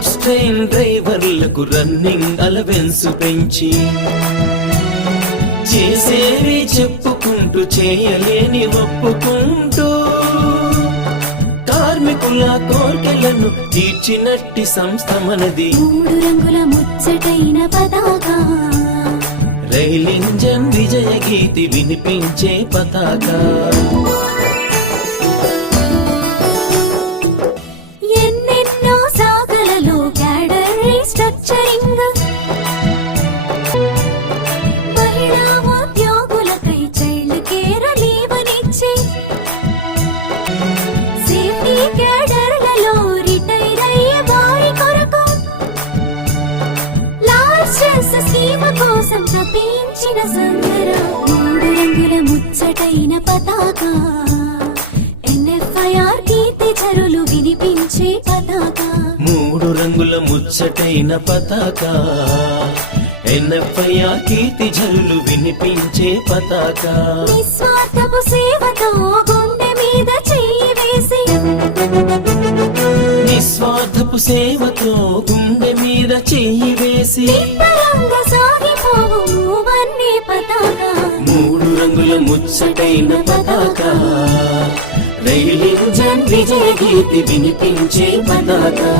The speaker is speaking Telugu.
గూడ్స్ ట్రైన్ డ్రైవర్లకు రన్నింగ్ అలవెన్స్ పెంచి చేసేవి చెప్పుకుంటూ చేయలేని ఒప్పుకుంటూ కార్మికుల కోర్కెలను తీర్చినట్టి సంస్థ మనది. 3 రంగుల ముచ్చటైన పతాకా, రైల్ ఇంజన్ విజయ గీతి వినిపించే పతాకా. ఎన్నెన్నో శాఖలలో క్యాడర్ రీస్ట్రక్చరింగ్, మహిళా ఉద్యోగులకై చైల్డ్ కేర్ లీవనిచ్చి సేఫ్టీ క్యాడర్లలో రిటైర్ అయ్యే వారి కొరకు లార్జెస్ట్ స్కీమ్ కోసం తప్పించిన సంబరం. 3 రంగుల ముచ్చటైన పతాకా, ఎన్ఎఫ్ఐఆర్ కీర్తి చరులు వినిపించే పతాకా. 3 రంగుల ముచ్చటైన పతాకా, ఎన్ఎఫ్ఐఆర్ కీర్తి జల్లు వినిపించే పతాకా. నిస్వార్థపు సేవతో గుండె మీద చెయ్యి వేసి, నిస్వార్థపు సేవతో గుండె మీద చెయ్యి వేసి నిబ్బరంగా సాగిపోవు వన్నే పతాకా. 3 రంగుల ముచ్చటైన పతాకా, రైలు ఇంజన్ విజయ గీతి వినిపించే పతాకా.